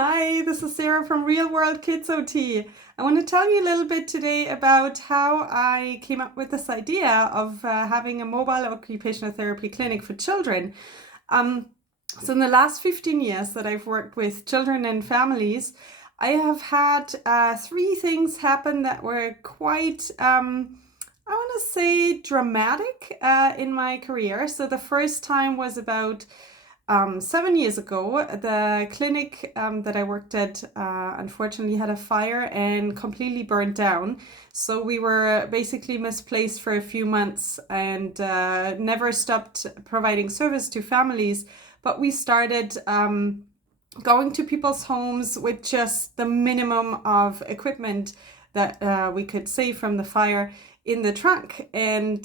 Hi, this is Sarah from Real World Kids OT. I want to tell you a little bit today about how I came up with this idea of having a mobile occupational therapy clinic for children. Um, so, in the last 15 years that I've worked with children and families, I have had three things happen that were quite, I want to say, dramatic in my career. So, the first time was about 7 years ago. The clinic that I worked at unfortunately had a fire and completely burned down. So we were basically misplaced for a few months and never stopped providing service to families. But we started going to people's homes with just the minimum of equipment that we could save from the fire in the trunk, and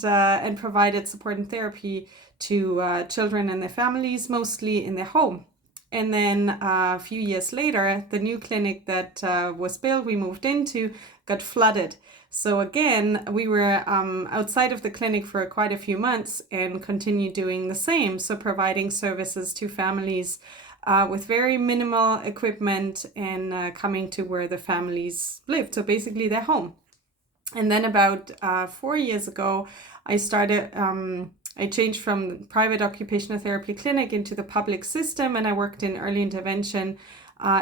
provided support and therapy to children and their families, mostly in their home. And then a few years later, the new clinic that was built, we moved into, got flooded. So again, we were outside of the clinic for quite a few months and continued doing the same. So providing services to families with very minimal equipment and coming to where the families lived. So basically their home. And then about 4 years ago, I started, I changed from private occupational therapy clinic into the public system, and I worked in early intervention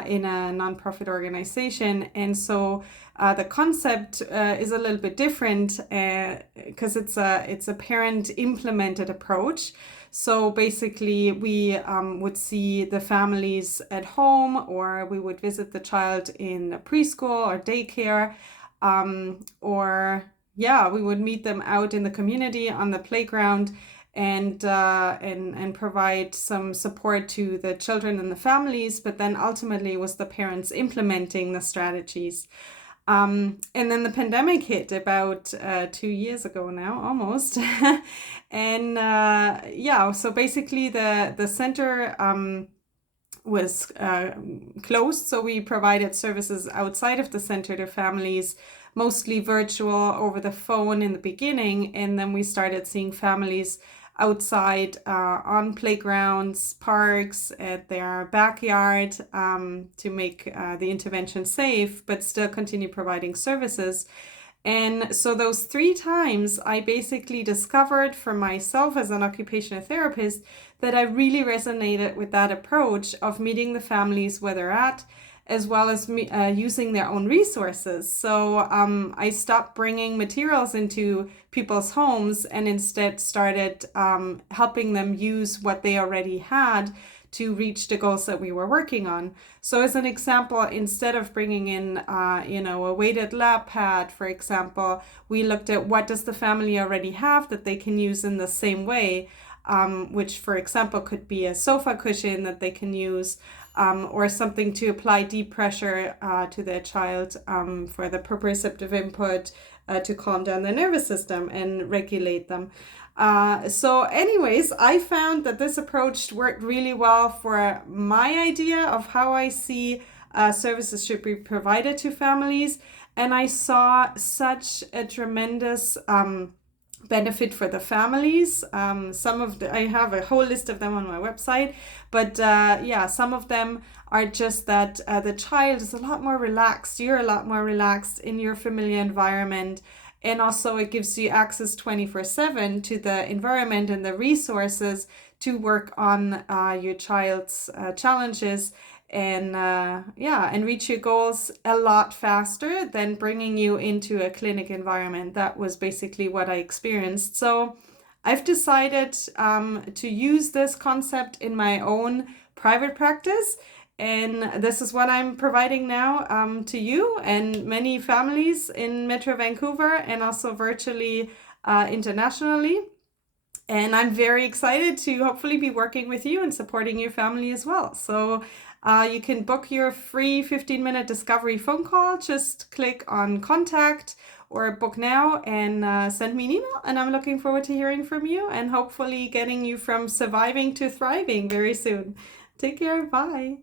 in a nonprofit organization. And so the concept is a little bit different because it's a parent implemented approach. So basically we would see the families at home, or we would visit the child in a preschool or daycare. We would meet them out in the community on the playground and provide some support to the children and the families, but then ultimately it was the parents implementing the strategies. And then the pandemic hit about 2 years ago now, almost. So basically the center was closed, so we provided services outside of the center to families, mostly virtual over the phone in the beginning, and then we started seeing families outside on playgrounds, parks, at their backyard to make the intervention safe, but still continue providing services. And so those 3 times I basically discovered for myself as an occupational therapist that I really resonated with that approach of meeting the families where they're at, as well as using their own resources. So I stopped bringing materials into people's homes and instead started helping them use what they already had to reach the goals that we were working on. So as an example, instead of bringing in, a weighted lap pad, for example, we looked at what does the family already have that they can use in the same way, which, for example, could be a sofa cushion that they can use, or something to apply deep pressure to their child for the proprioceptive input to calm down their nervous system and regulate them. So anyways, I found that this approach worked really well for my idea of how I see services should be provided to families. And I saw such a tremendous benefit for the families. I have a whole list of them on my website, but some of them are just that the child is a lot more relaxed. You're a lot more relaxed in your familiar environment. And also it gives you access 24/7 to the environment and the resources to work on your child's challenges and reach your goals a lot faster than bringing you into a clinic environment. That was basically what I experienced. So I've decided to use this concept in my own private practice. And this is what I'm providing now to you and many families in Metro Vancouver and also virtually internationally. And I'm very excited to hopefully be working with you and supporting your family as well. So you can book your free 15-minute discovery phone call. Just click on contact or book now and send me an email. And I'm looking forward to hearing from you and hopefully getting you from surviving to thriving very soon. Take care. Bye.